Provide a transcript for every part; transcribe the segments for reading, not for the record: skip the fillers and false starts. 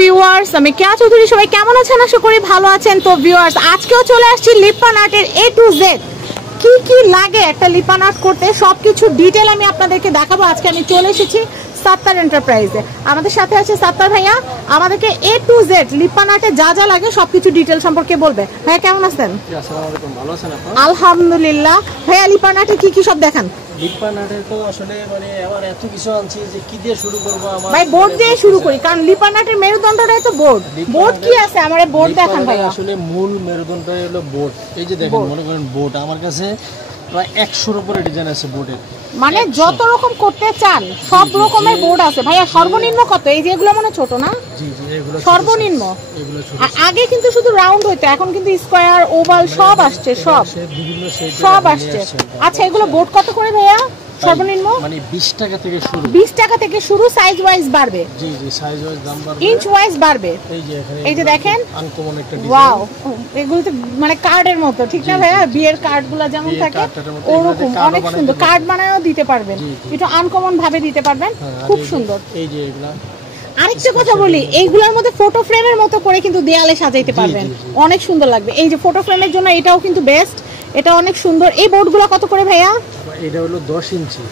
Viewers, আমি কেয়া চৌধুরী। সবাই কেমন আছেন? আশা করি ভালো আছেন। তো ভিউয়ার্স, আজকেও চলে আসছি লিপান আর্টের A to Z। কি কি লাগে একটা লিপান আর্ট করতে সবকিছু ডিটেল আমি আপনাদেরকে দেখাবো। আজকে আমি চলে এসেছি সাত্তার এন্টারপ্রাইজে। আমাদের সাথে আছে সাত্তার ভাইয়া, আমাদেরকে A to Z লিপান আর্টে যা যা লাগে সবকিছু ডিটেল সম্পর্কে বলবে। ভাইয়া কেমন আছেন? আসসালামু আলাইকুম, ভালো আছেন আপনি? আলহামদুলিল্লাহ। ভাইয়া লিপান আর্টে কি কি সব দেখান? লিপান আর্টে তো আসলে মানে আমার এত কিছু আনছি যে কি দিয়ে শুরু করব। আমার ভাই বোর্ড দিয়ে শুরু করি, কারণ লিপান আর্টের মেরুদণ্ডটাই তো বোর্ড। বোর্ড কি আছে আমার বোর্ড দেখান ভাই। আসলে মূল মেরুদণ্ডটাই হলো বোর্ড। এই যে দেখেন, মনে করেন বোর্ড আমার কাছে প্রায় 100-এর উপরে ডিজাইন আছে বোর্ডের। মানে যত রকম করতে চান সব রকমের বোর্ড আছে ভাইয়া। সর্বনিম্ন কত? এই যে এগুলো মনে ছোট না? জি জি, এগুলো সর্বনিম্ন। এগুলো ছোট। আগে কিন্তু শুধু রাউন্ড হইতো, এখন কিন্তু স্কয়ার, ওভাল সব আসছে, সব বিভিন্ন শেপ সব আসছে। আচ্ছা, এগুলো বোর্ড কত করে ভাইয়া সর্বনিম্ন? মানে 20 টাকা থেকে শুরু। 20 টাকা থেকে শুরু, সাইজ ওয়াইজ বাড়বে। জি জি, সাইজ ওয়াইজ দাম বাড়বে, ইঞ্চ ওয়াইজ বাড়বে। এই যে এখানে এই যে দেখেন আনকমন একটা ডিজাইন। ওয়াও, এগুলো তো মানে কার্ডের মতো, ঠিক না ভাইয়া? বিয়ের কার্ডগুলো যেমন থাকে ওরকম অনেক সুন্দর কার্ড বানায়ও দিতে পারবেন, একটু আনকমন ভাবে দিতে পারবেন, খুব সুন্দর। এই যে এগুলা আরেকটা কথা বলি, এইগুলোর মধ্যে ফটো ফ্রেমের মতো করে কিন্তু দেয়ালে সাজাইতে পারবেন, অনেক সুন্দর লাগবে। এই যে ফটো ফ্রেমের জন্য এটাও কিন্তু বেস্ট, এটা অনেক সুন্দর। এই বোর্ডগুলো কত করে ভাইয়া? এটা হলো 10 ইঞ্চি।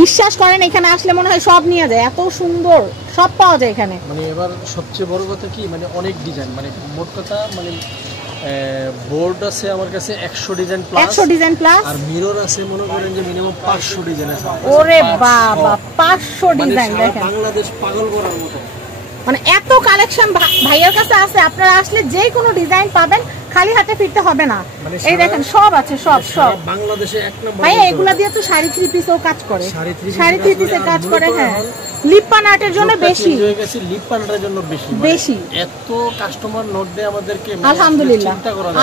বিশ্বাস করেন এখানে আসলে মনে হয় সব নিয়ে যায়, এত সুন্দর সব পাওয়া যায় এখানে। মানে এবার সবচেয়ে বড় কথা কি, মানে অনেক ডিজাইন, মানে মোট কথা মানে বোর্ড আছে আমার কাছে 100 ডিজাইন প্লাস। 100 design plus. আর মিরর আছে মনে করেন যে মিনিমাম 500 ডিজাইন আছে। ওরে বাবা, 500 ডিজাইন! দেখেন বাংলাদেশ পাগল করার মতো, মানে এত কালেকশন ভাইয়ের কাছে আছে। আপনারা আসলে যে কোনো ডিজাইন পাবেন, খালি হাতে ফিরতে হবে না। এই দেখেন সব আছে, সব সব বাংলাদেশে এক নম্বর। ভাইয়া এগুলা দিয়ে তো শাড়ি থ্রি পিসও কাজ করে, শাড়ি থ্রি পিসে কাজ করে। হ্যাঁ, লিপান আর্টের জন্য বেশি হয়ে গেছে, লিপান আর্টের জন্য বেশি বেশি। এত কাস্টমার নোট দেয় আমাদেরকে, আলহামদুলিল্লাহ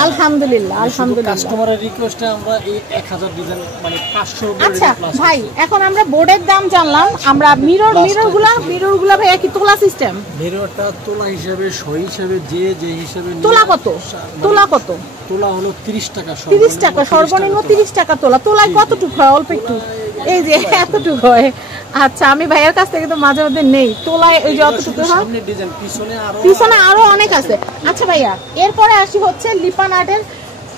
আলহামদুলিল্লাহ আলহামদুলিল্লাহ। কাস্টমারের রিকোয়েস্টে আমরা এই 1000 ডিজাইন মানে 500। আচ্ছা ভাই, এখন আমরা বোর্ডের দাম জানলাম, আমরা মিররগুলা ভাইয়া কি তোলা সিস্টেম? মিররটা তোলা হিসাবে, সই হিসাবে, যে হিসাবে তোলা কত? তোলা হলো 30 টাকা। 30 টাকা সর্বনিম্ন, 30 টাকা তোলা। তোলায় কতটুকু হয়? অল্প একটু, এই যে এতটুকু হয়। আচ্ছা, আমি ভাইয়ের কাছ থেকে তো মাঝে মধ্যে নেই, তোলায় ওই যে অতটুকু হয়। পিছনে আরো অনেক আছে। আচ্ছা ভাইয়া, এরপরে আসি হচ্ছে লিপান আর্টের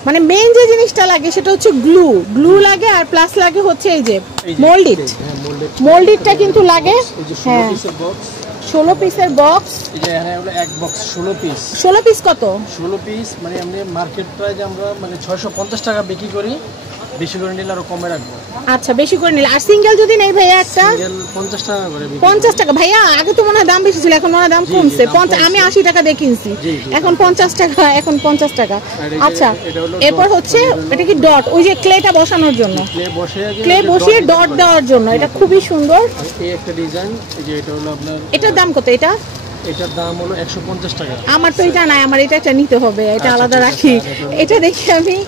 মানে মেইন যে জিনিসটা লাগে সেটা হচ্ছে গ্লু লাগে, আর প্লাস লাগে হচ্ছে এই যে মোল্ডিটটা কিন্তু লাগে। হ্যাঁ, 16 পিসের বক্স। এই যে এখানে হলো এক বক্স 16 পিস। 16 পিস কত? 16 পিস মানে আমরা মার্কেট প্রাইস আমরা মানে 650 টাকা বিক্রি করি, বেশি করে নিলে আরো কমে রাখবো। আচ্ছা, বেশি করে নিলে। আর সিঙ্গেল যদি নেই ভাইয়া একটা? সিঙ্গেল 50 টাকা করে। 50 টাকা ভাইয়া? আগে তো মনে হয় দাম বেশি ছিল, এখন মনে হয় দাম কমছে। আমি 80 টাকা দিয়ে কিনছি, এখন 50 টাকা। এখন 50 টাকা। আচ্ছা, এরপর হচ্ছে এটা কি ডট, ওই যে ক্লেটা বসানোর জন্য, ক্লে বসিয়ে ডট দেওয়ার জন্য। এটা খুবই সুন্দর। এই একটা ডিজাইন, এই যে এটা হলো আপনার। এটার দাম কত? এটার দাম হলো 150 টাকা। আমার তো এটা নাই, আমার এটা একটা নিতে হবে, এটা আলাদা রাখি। এটা দেখি আমি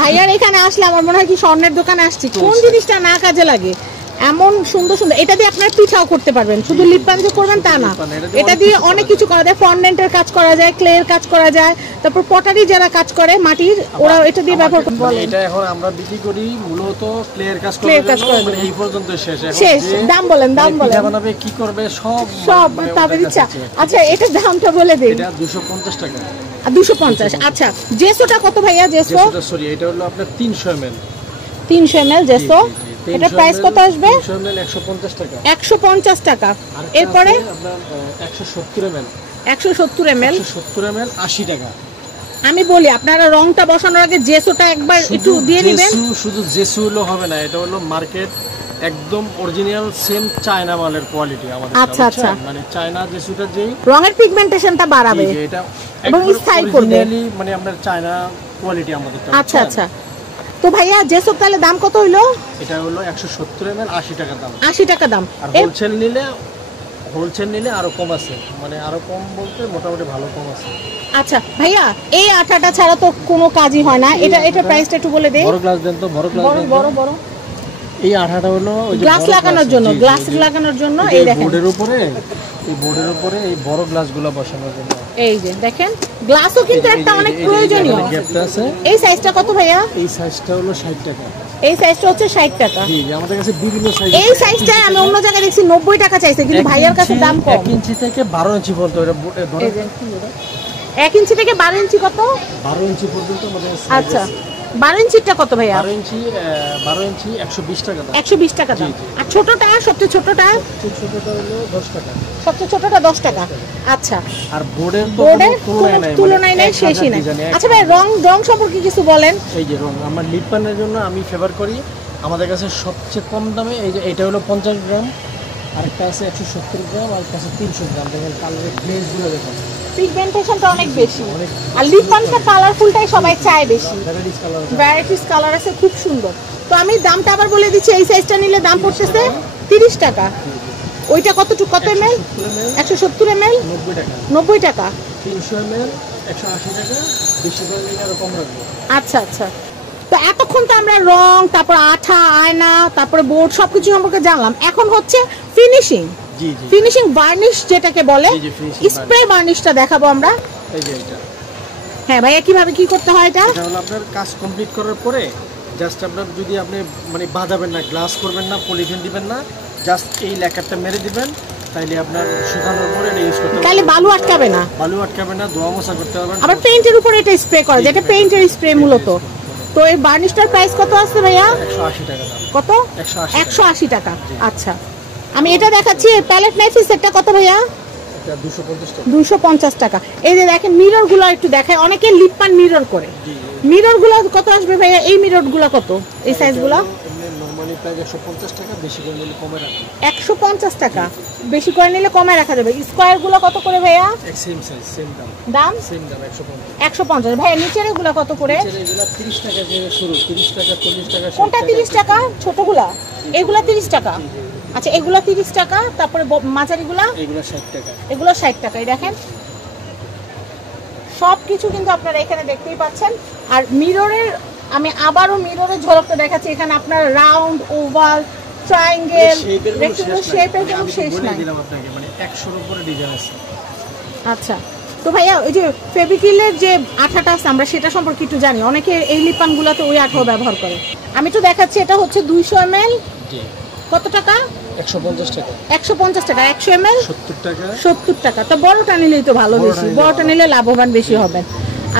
ভাইয়ার এখানে আসলে আমার মনে হয় কি স্বর্ণের দোকানে আসছি। কোন জিনিসটা না কাজে লাগে? এমন সুন্দর সুন্দর। এটা দিয়ে আপনার পিঠাও করতে পারবেন, শুধু লিপান যে করবেন তা না, এটা দিয়ে অনেক কিছু করা যায়। ফন্ডেন্টের কাজ করা যায়, ক্লের কাজ করা যায়, তারপর পটারি যারা কাজ করে মাটির, ওরা এটা দিয়ে ব্যবহার করতে পারে। এটা এখন আমরা বিক্রি করি মূলত ক্লের কাজ করে। এই পর্যন্ত শেষ। দাম বলেন, পিঠা বানাবে কি করবে সব তাদের ইচ্ছা। আচ্ছা, এটার দামটা বলে দিন। এটা 250 টাকা। 250। আচ্ছা, জেসোটা কত ভাইয়া? সরি, এটা হলো আপনার 300 ml। 300 ml জেসো। এটা প্রাইস কত আসবে? 150 টাকা। 150 টাকা। এরপরে আপনার 170 ml। 170 ml 80 টাকা। আমি বলি আপনারা রংটা বসানোর আগে জেসোটা একবার একটু দিয়ে দিবেন। শুধু জেসো হলো হবে না, এটা হলো মার্কেট একদম অরিজিনাল সেম চায়না মালের কোয়ালিটি আমাদের। আচ্ছা আচ্ছা, মানে চায়না জেসোটা যে রঙের পিগমেন্টেশনটা বাড়াবে এটা এবং স্থায়ী করবে, মানে আপনার চায়না কোয়ালিটি আমাদের। আচ্ছা আচ্ছা। তো ভাইয়া জেসো তাহলে দাম কত হইলো? এটা হলো 170 ml 80 টাকা দাম। 80 টাকা দাম। আর হোলসেল নিলে আরো কম আছে, মানে আরো কম বলতে মোটামুটি ভালো কম আছে। আচ্ছা ভাইয়া, এই আঠাটা ছাড়া তো কোনো কাজই হয় না। এটা প্রাইসটা একটু বলে দেই। বড় গ্লাস দেন তো, বড় গ্লাস দেন। বড় এই আঠাটা হলো ওই যে গ্লাস লাগানোর জন্য, এই দেখেন বোর্ডের উপরে, এই বোর্ডের উপরে এই বড় গ্লাসগুলো বসানোর জন্য। এই যে দেখেন, গ্লাসও কিন্তু একটা অনেক প্রয়োজনীয়। গ্যাপটা আছে। এই সাইজটা কত ভাইয়া? এই সাইজটা হলো 60 টাকা। এই সাইজটা হচ্ছে 60 টাকা। জি আমাদের কাছে বিভিন্ন সাইজ। এই সাইজটা আমি অন্য জায়গায় দেখছি 90 টাকা চাইছে, কিন্তু ভাইয়ার কাছে দাম কম। 1 ইঞ্চি থেকে 12 ইঞ্চি পর্যন্ত এটা ধরে। 1 ইঞ্চি থেকে 12 ইঞ্চি কত? 12 ইঞ্চি পর্যন্ত আমাদের সাইজ। আচ্ছা 12 ইঞ্চিটা কত ভাইয়া? 12 ইঞ্চি 120 টাকা দাম। 120 টাকা দাম। আর ছোটটা, সবচেয়ে ছোটটা? ছোটটা হলো 10 টাকা। সবচেয়ে ছোটটা 10 টাকা। আচ্ছা। আর বোর্ডের তুলনায় নাই, শেষই নাই। আচ্ছা ভাই রং সম্পর্কে কিছু বলেন। এই যে রং আমার লিপ বানের জন্য আমি ফেভার করি, আমাদের কাছে সবচেয়ে কম দামে এই যে এটা হলো 50 গ্রাম, আরেকটা আছে 170 গ্রাম, আর একটা আছে 300 গ্রাম। দেখেন কালারের গ্লেজগুলো দেখুন, পিগমেন্টেশনটা অনেক বেশি। আর লিপ বানটা কালারফুলটাই সবাই চায় বেশি। ভ্যারাইটিস কালার আছে, খুব সুন্দর। তো আমি দামটা আবার বলে দিচ্ছি, এই সাইজটা নিলে দাম পড়তেছে 30 টাকা। ওইটা কত ml? 170 ml 90 টাকা। 300 ml 180 টাকা। বেশি করে নিলে আরো কম রাখবো। আচ্ছা আচ্ছা। তো এতক্ষণ তো আমরা রং, তারপর আঠা, আয়না, তারপরে বোর্ড সবকিছু সম্পর্কে জানলাম। এখন হচ্ছে ফিনিশিং। জি জি, ফিনিশিং বার্নিশ যেটাকে বলে, স্প্রে বার্নিশটা দেখাবো আমরা। এই যে এটা। হ্যাঁ ভাইয়া, কিভাবে কি করতে হয় এটা? এটা হলো আপনার কাজ কমপ্লিট করার পরে জাস্ট আপনার যদি আপনি মানে বাঁধাবেন না, গ্লাস করবেন না, পলিথিন দিবেন না, জাস্ট এই ল্যাকারটা মেরে দিবেন, তাইলে আপনার শুকানোর পরে এটা ইউজ করতে পারবেন। তাহলে বালু আটকাবে না? বালু আটকাবে না, ধোয়া মোছা করতে পারবেন। আবার পেইন্টের উপরে এটা স্প্রে করে, যেটা পেইন্টের স্প্রে মূলত। তো এই বার্নিশটার প্রাইস কত আছে ভাইয়া? 180 টাকা দাম। কত? 180 টাকা। আচ্ছা, আমি এটা দেখাচ্ছি। প্যালেট নাইফের সেটটা কত ভাইয়া? এটা 250 টাকা। 250 টাকা। এই যে দেখেন মিরর গুলো একটু দেখায়, অনেকে লিপ বান মিরর করে। মিরর গুলো কত আসবে ভাইয়া? এই মিরর গুলো কত, এই সাইজ গুলো? নরমালি প্রাইস 150 টাকা, বেশি করে নিলে কমে রাখি। 150 টাকা, বেশি করে নিলে কমে রাখা যাবে। স্কয়ার গুলো কত করে ভাইয়া? সেম সাইজ, সেম দাম। দাম সেম দাম 150। 150 ভাইয়া। নিচের গুলো কত করে? এগুলা 30 টাকা থেকে শুরু, 30 টাকা, 40 টাকা। কোনটা 30 টাকা? ছোটগুলা? এগুলা 30 টাকা। আচ্ছা, এগুলা 30 টাকা। তারপরে মাঝারিগুলা? এগুলা 60 টাকা। এগুলো 60 টাকা। এই দেখেন সবকিছু কিন্তু আপনারা এখানে দেখতেই পাচ্ছেন। আর মিররের, আমি আবারও মিররের ঝলকটা দেখাচ্ছি। এখানে আপনার রাউন্ড, ওভাল, ট্রায়াঙ্গেল, রেক্টেঙ্গেল শেপের কোনো শেষ নাই। মানে 100 এর উপরে ডিজাইন আছে। আচ্ছা, তো ভাইয়া ওই যে ফেভিক্রিলের যে আঠাটা আছে আমরা সেটা সম্পর্কে একটু জানি। অনেকে এই লিপ বামগুলোতে ওই আঠাও ব্যবহার করে। আমি তো দেখাচ্ছি, এটা হচ্ছে 200 ml। কত টাকা? 150 টাকা। 150 টাকা। 100 ml 70 টাকা। 70 টাকা। তো বড়টা নিলেই তো ভালো, বেশি বড়টা নিলে লাভবান বেশি হবেন।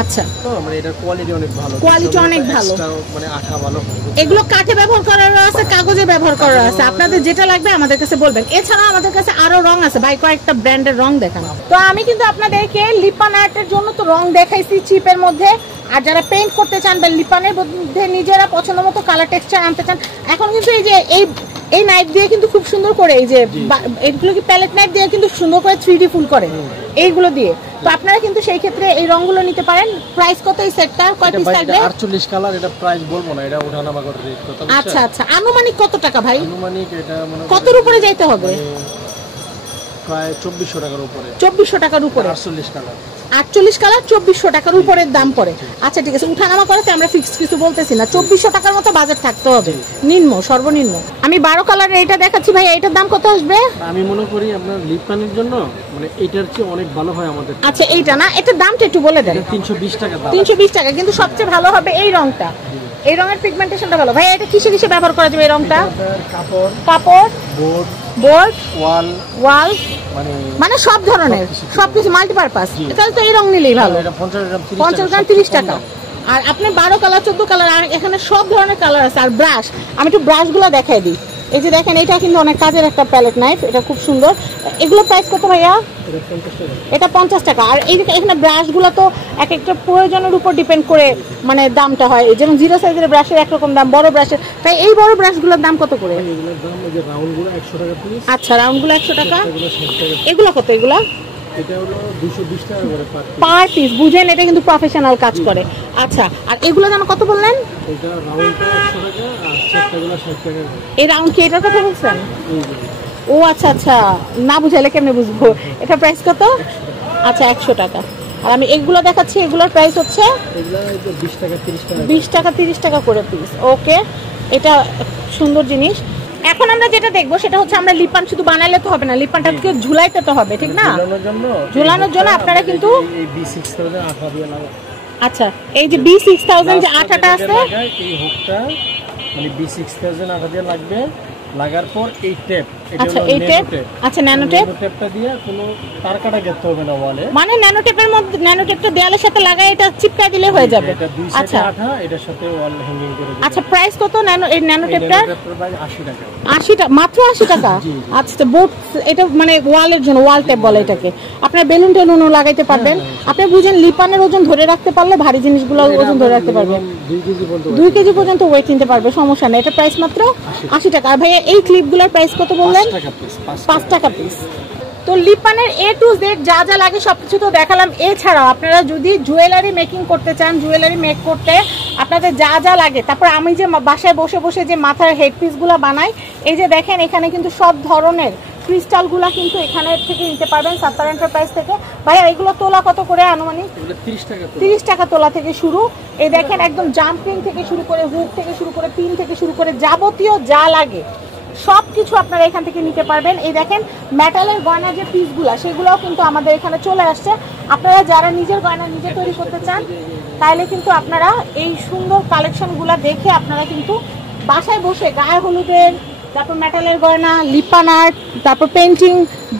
আচ্ছা, তো মানে এটা কোয়ালিটি অনেক ভালো। কোয়ালিটি অনেক ভালো, মানে আঠা ভালো। এগুলো কাঠে ব্যবহার করার আছে, কাগজে ব্যবহার করার আছে। আপনাদের যেটা লাগবে আমাদের কাছে বলবেন। এছাড়া আমাদের কাছে আরো রং আছে ভাই, কয়েকটা ব্র্যান্ডের রং দেখান। তো আমি কিন্তু আপনাদেরকে লিপান আর্টের জন্য তো রং দেখাইছি চিপের মধ্যে। আর যারা পেইন্ট করতে চান বা লিপানের মধ্যে নিজেরা পছন্দ মতো কালার টেক্সচার আনতে চান, এখন কিন্তু এই যে এই নাইফ দিয়ে কিন্তু খুব সুন্দর করে, এই যে এগুলো কি প্যালেট নাইফ দিয়ে কিন্তু সুন্দর করে 3D ফুল করে এইগুলো দিয়ে। তো আপনারা কিন্তু সেই ক্ষেত্রে এই রংগুলো নিতে পারেন। প্রাইস কত এই সেটটার? কয় পিস থাকবে? 48 কালার। এটা প্রাইস বলবো না, এটা ওঠানামা করে রেট কত। আচ্ছা আচ্ছা, আনুমানিক কত টাকা ভাই? আনুমানিক এটা মনে কতর উপরে যাইতে হবে? প্রায় 2400 টাকার উপরে। 2400 টাকার উপরে। 48 কালার। 48 কালার 2400 টাকার উপরের দাম পড়ে। আচ্ছা ঠিক আছে, উঠানামা করাতে আমরা ফিক্সড কিছু বলতেছি না। 2400 টাকার মতো বাজেট থাকতে হবে, নিম্ন, সর্বনিম্ন। আমি 12 কালারের এটা দেখাচ্ছি ভাই, এটার দাম কত আসবে? আমি মনে করি আপনার লিপ বানের জন্য মানে এটার চেয়ে অনেক ভালো হয় আমাদের। আচ্ছা, এইটা না, এটার দামটা একটু বলে দেন। 320 টাকা দাম। 320 টাকা, কিন্তু সবচেয়ে ভালো হবে এই রংটা। এই রঙের পিগমেন্টেশনটা ভালো। ভাই এটা কিসে কিসে ব্যবহার করা যাবে এই রংটা? কাপড়, বোর্ড, ওয়াল, মানে সব ধরনের, সবকিছু মাল্টিপারপাস। তাহলে তো এই রং নিলেই ভালো। 50 গ্রাম 30 টাকা। আর আপনি 12 কালার 14 কালার, আর এখানে সব ধরনের কালার আছে। আর ব্রাশ, আমি একটু ব্রাশগুলো দেখাই দিই। এই যে দেখেন, এটা কিন্তু অনেক কাজের একটা প্যালেট নাইফ, এটা খুব সুন্দর। এগুলো প্রাইস কত ভাইয়া? এটা 50 টাকা। আর এই এখানে ব্রাশগুলো তো এক একটা প্রয়োজনের উপর ডিপেন্ড করে মানে দামটা হয়। যেমন 0 সাইজের ব্রাশের একরকম দাম, বড় ব্রাশের। তাই এই বড় ব্রাশগুলোর দাম কত করে? আচ্ছা, রাউন্ডগুলো 100 টাকা। এগুলো কত? এগুলো এটা হলো 220 টাকা করে পার পিস। বুঝেন, এটা কিন্তু প্রফেশনাল কাজ করে। আচ্ছা, আর এগুলো যেন কত বললেন? এটা রাউন্ডটা 100 টাকা আর সেটগুলো 60 টাকা। এই রাউন্ড কি এটার কথা বলছেন? ও আচ্ছা আচ্ছা, না বুঝাইলে কেমনে বুঝবো? এটা প্রাইস কত? আচ্ছা, 100 টাকা। আর আমি এগুলো দেখাচ্ছি, এগুলোর প্রাইস হচ্ছে 20 টাকা 30 টাকা। 20 টাকা 30 টাকা করে পিস। ওকে, এটা সুন্দর জিনিস। এখন আমরা যেটা দেখবো সেটা হচ্ছে, আমরা লিপান শুধু বানাইলে তো হবে না, লিপানটাকে ঝুলাইতে তো হবে, ঠিক না? ঝুলানোর জন্য আপনারা কিন্তু এই B6000 আঠা দিয়ে লাগান। আচ্ছা, এই যে B6000 যে আঠাটা আছে, এই হুকটা মানে B6000 আঠা দিয়ে লাগবে। লাগার পর এই টেপ, এটা আচ্ছা হলো এই টেপ, টেপ। আচ্ছা ন্যানো টেপ, টেপটা দিয়ে কোনো তার কাটা গেতে হবে না ওয়ালে, মানে ন্যানো টেপের মধ্যে ন্যানো টেপটা দেয়ালের সাথে লাগায় এটা চিপকায় দিলে হয়ে যাবে। এটা দুই সাইডে আঠা, এটার সাথে ওয়াল হ্যাঙ্গিং করে দিবেন। আচ্ছা প্রাইস কত এই ন্যানো টেপটার? 80 টাকা। 80 টাকা, মাত্র 80 টাকা। আচ্ছা বোর্ড, এটা মানে ওয়ালের জন্য, ওয়াল টেপ বলে এটাকে। আপনার বেলুন টেলুনও লাগাইতে পারবেন। আপনি বুঝেন লিপানের ওজন ধরে রাখতে পারলে ভারী জিনিসগুলো ওজন ধরে রাখতে পারবেন। 2 কেজি পর্যন্ত ওয়েট নিতে পারবে, সমস্যা নেই। এটা প্রাইস মাত্র 80 টাকা। আর ভাইয়া এই ক্লিপগুলোর প্রাইস কত বললেন? 5 টাকা পিস। তো লিপানের A to Z যা যা লাগে সবকিছু তো দেখালাম। এছাড়াও আপনারা যদি জুয়েলারি মেকিং করতে চান, জুয়েলারি মেক করতে আপনাদের যা যা লাগে, তারপর আমি যে বাসায় বসে বসে যে মাথার হেড পিসগুলো বানাই, এই যে দেখেন এখানে কিন্তু সব ধরনের ক্রিস্টালগুলো কিন্তু এখানে থেকে নিতে পারবেন সাত্তার এন্টারপ্রাইজ থেকে। ভাইয়া এগুলো তোলা কত করে আনুমানিক? 30 টাকা তোলা থেকে শুরু। এই দেখেন একদম জাম্পিং থেকে শুরু করে, হুক থেকে শুরু করে, পিন থেকে শুরু করে যাবতীয় যা লাগে সবকিছু আপনারা এখান থেকে নিতে পারবেন। এই দেখেন মেটালের গয়না যে পিসগুলো, সেগুলোও কিন্তু আমাদের এখানে চলে আসছে। আপনারা যারা নিজের গয়না নিজে তৈরি করতে চান, তাইলে কিন্তু আপনারা এই সুন্দর কালেকশনগুলো দেখে আপনারা কিন্তু বাসায় বসে গায়ে হলুদের, তারপর মেটালের গয়না, লিপান আর্ট, তারপর পেন্টিং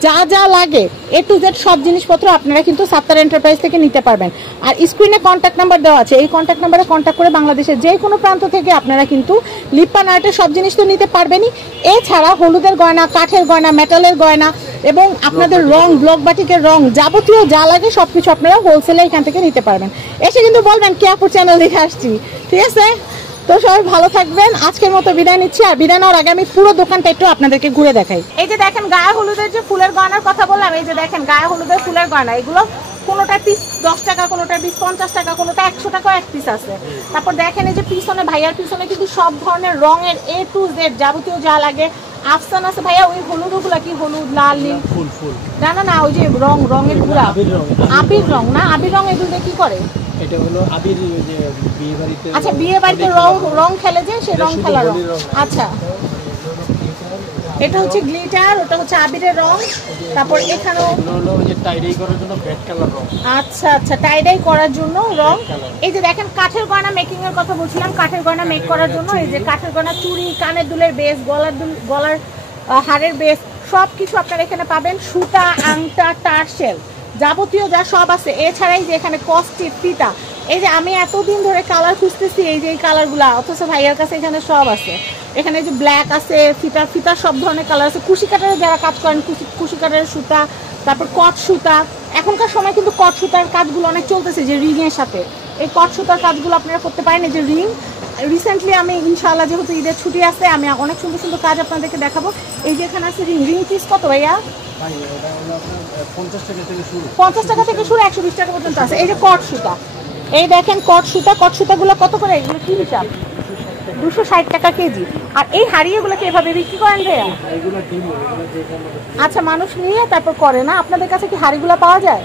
যা যা লাগে A to Z সব জিনিসপত্র আপনারা কিন্তু সাত্তার এন্টারপ্রাইজ থেকে নিতে পারবেন। আর স্ক্রিনে কন্ট্যাক্ট নাম্বার দেওয়া আছে, এই কন্ট্যাক্ট নাম্বারে কন্ট্যাক্ট করে বাংলাদেশের যে কোনো প্রান্ত থেকে আপনারা কিন্তু লিপান আর্টের সব জিনিস তো নিতে পারবেনই। এছাড়া হলুদের গয়না, কাঠের গয়না, মেটালের গয়না এবং আপনাদের রং, ব্লক বাটিকের রং, যাবতীয় যা লাগে সবকিছু আপনারা হোলসেলে এখান থেকে নিতে পারবেন। এসে কিন্তু বলবেন কে আপুর চ্যানেল দেখে আসছি, ঠিক আছে? তো সবাই ভালো থাকবেন। আজকের মতো বিদায় নিচ্ছি। আর বিদায় নেওয়ার আগে আমি পুরো দোকানটা একটু আপনাদেরকে ঘুরে দেখাই। এই যে দেখেন গায়ে হলুদের যে ফুলের গয়নার কথা বললাম, এই যে দেখেন গায়ে হলুদের ফুলের গয়না, এগুলো কোনোটা পিস 10 টাকা, কোনোটা পিস 50 টাকা, কোনোটা 100 টাকা এক পিস আছে। তারপর দেখেন এই যে পিছনে, ভাইয়ার পিছনে কিন্তু সব ধরনের রঙের A to Z যাবতীয় যা লাগে আফসান আছে। ভাইয়া ওই হলুদগুলা কি হলুদ, লাল, নীল? ফুল ফুল না ওই যে রঙের গুলা, আবির রং না? আবির রং এগুলো কি করে? এটা হলো আবির, যে বিয়ে বাড়িতে, আচ্ছা বিয়ে বাড়িতে রং খেলে যে, সেই রং খেলার রং। আচ্ছা এটা হচ্ছে গ্লিটার, ওটা হচ্ছে আবিরের রং। তারপর এখানেও হলো যে টাইডাই করার জন্য ব্যাড কালার রং। আচ্ছা আচ্ছা টাইডাই করার জন্য রং। এই যে দেখেন কাঠের গয়না মেকিং এর কথা বলছিলাম, কাঠের গয়না মেক করার জন্য এই যে কাঠের গয়না, চুড়ি, কানের দুলের বেস, গলার হাড়ের বেস সবকিছু আপনারা এখানে পাবেন। সুতা, আংটা, টার্সেল যাবতীয় যা সব আছে। এছাড়াই যে এখানে কস্টিপ, ফিতা, এই যে আমি এতদিন ধরে কালার খুঁজতেছি, এই যে এই কালারগুলো, অথচ ভাইয়ার কাছে এখানে সব আছে। এখানে যে ব্ল্যাক আছে, ফিতা সব ধরনের কালার আছে। কুশি কাটারে যারা কাজ করেন, কুশি কাটারের সুতা, তারপর কট সুতা। এখনকার সময় কিন্তু কট সুতার কাজগুলো অনেক চলতেছে, যে রিং এর সাথে এই কট সুতার কাজগুলো আপনারা করতে পারেন। এই যে রিং, রিসেন্টলি আমি ইনশাআল্লাহ যেহেতু ঈদের ছুটি আছে, আমি অনেক সুন্দর সুন্দর কাজ আপনাদেরকে দেখাবো। এই যে এখানে আছে রিং পিস কত ভাইয়া? 50 টাকা থেকে শুরু, 50 টাকা থেকে শুরু, 120 টাকা পর্যন্ত আছে। এই যে কট সুতা, এই দেখেন কট সুতাগুলো কত করে? এগুলো কি হিসাব? 260 টাকা কেজি। আর এই হাড়িয়েগুলোকে এভাবে বিক্রি করেন ভাইয়া? আচ্ছা মানুষ নিয়ে তারপর করে না? আপনাদের কাছে কি হাড়িগুলো পাওয়া যায়?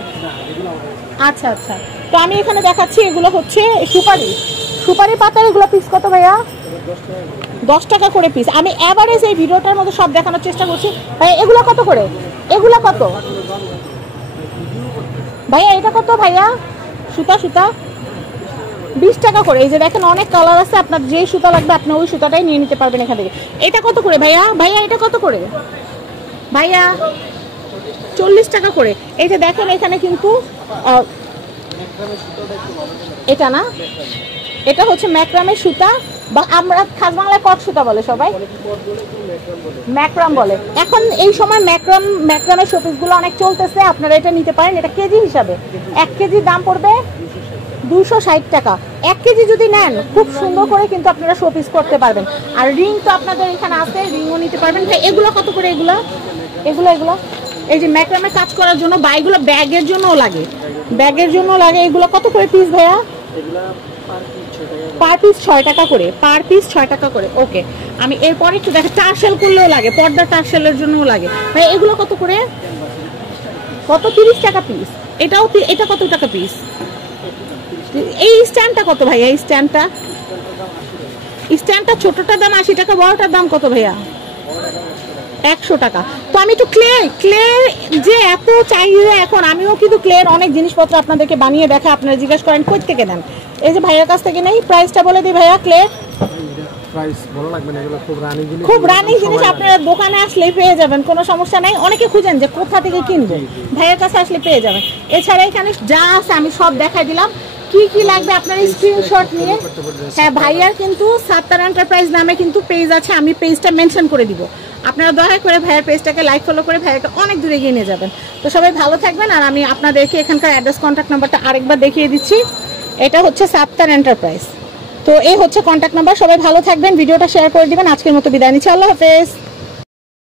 আচ্ছা আচ্ছা, তো আমি এখানে দেখাচ্ছি, এগুলো হচ্ছে সুপারি পাতার। এগুলো পিস কত ভাইয়া? 10 টাকা করে পিস। আমি এভারেজ এই ভিডিওটার মধ্যে সব দেখানোর চেষ্টা করছি। ভাইয়া এগুলো কত করে? এগুলো কত ভাইয়া? এটা কত ভাইয়া? সুতা 20 টাকা করে। এই যে দেখেন অনেক কালার আছে, আপনার যেই সুতা লাগবে আপনি ওই সুতাটাই নিয়ে নিতে পারবেন এখান থেকে। এটা কত করে ভাইয়া? এটা কত করে ভাইয়া? 40 টাকা করে। এই যে দেখেন এখানে কিন্তু এটা না, এটা হচ্ছে ম্যাক্রামের সুতা, বা আমরা খাস বাংলায় কট সুতা বলে, সবাই ম্যাক্রাম বলে। এখন এই সময় ম্যাক্রামের শোপিসগুলো অনেক চলতেছে, আপনারা এটা নিতে পারেন। এটা কেজি হিসাবে 1 কেজির দাম পড়বে 260 টাকা। 1 কেজি যদি নেন খুব সুন্দর করে কিন্তু আপনারা শোপিস করতে পারবেন। আর রিং তো আপনাদের এখানে আছে, রিংও নিতে পারবেন। এগুলো কত করে? এগুলো এই যে ম্যাক্রামে কাজ করার জন্য, বা এগুলো ব্যাগের জন্যও লাগে, এগুলো কত করে পিস ভাইয়া? পার পিস 6 টাকা করে, ওকে। আমি এরপরে একটু দেখে টার্সেল করলেও লাগে, পর্দা টার্সেলের জন্যও লাগে। ভাই এগুলো কত করে? কত? 30 টাকা পিস। এটা কত টাকা পিস? এই স্ট্যান্ডটা কত ভাইয়া? এই স্ট্যান্ডটা ছোটটার দাম 80 টাকা, বড়টার দাম কত ভাইয়া? 100 টাকা। তো আমি একটু ক্লে যে এত চাহিদা এখন, আমিও কিন্তু ক্লের অনেক জিনিসপত্র আপনাদেরকে বানিয়ে দেখা, আপনারা জিজ্ঞাসা করেন কই থেকে নেন। এই যে ভাইয়ার কাছ থেকে নেই, প্রাইসটা বলে দিই ভাইয়া। ক্লে প্রাইস ভালো লাগবে না, এগুলো খুব রানিং জিনিস, খুব রানিং জিনিস, আপনারা দোকানে আসলেই পেয়ে যাবেন, কোনো সমস্যা নাই। অনেকে খুঁজেন যে কোথা থেকে কিনবো, ভাইয়ের কাছে আসলে পেয়ে যাবেন। এছাড়া এখানে যা আছে আমি সব দেখাই দিলাম, কি কি লাগবে আপনারা স্ক্রিনশট নিয়ে। হ্যাঁ, ভাইয়ার কিন্তু সাত্তার এন্টারপ্রাইজ নামে কিন্তু পেজ আছে, আমি পেজটা মেনশন করে দিব, আপনারা দয়া করে ভাইয়ের পেজটাকে লাইক ফলো করে ভাইয়াকে অনেক দূরে এগিয়ে নিয়ে যাবেন। তো সবাই ভালো থাকবেন, আর আমি আপনাদেরকে এখানকার অ্যাড্রেস কন্ট্যাক্ট নাম্বারটা আরেকবার দেখিয়ে দিচ্ছি। এটা হচ্ছে সাত্তার এন্টারপ্রাইজ, তো এই হচ্ছে কন্ট্যাক্ট নাম্বার। সবাই ভালো থাকবেন, ভিডিওটা শেয়ার করে দিবেন। আজকের মতো বিদায় নিচ্ছি, আল্লাহ হাফেজ।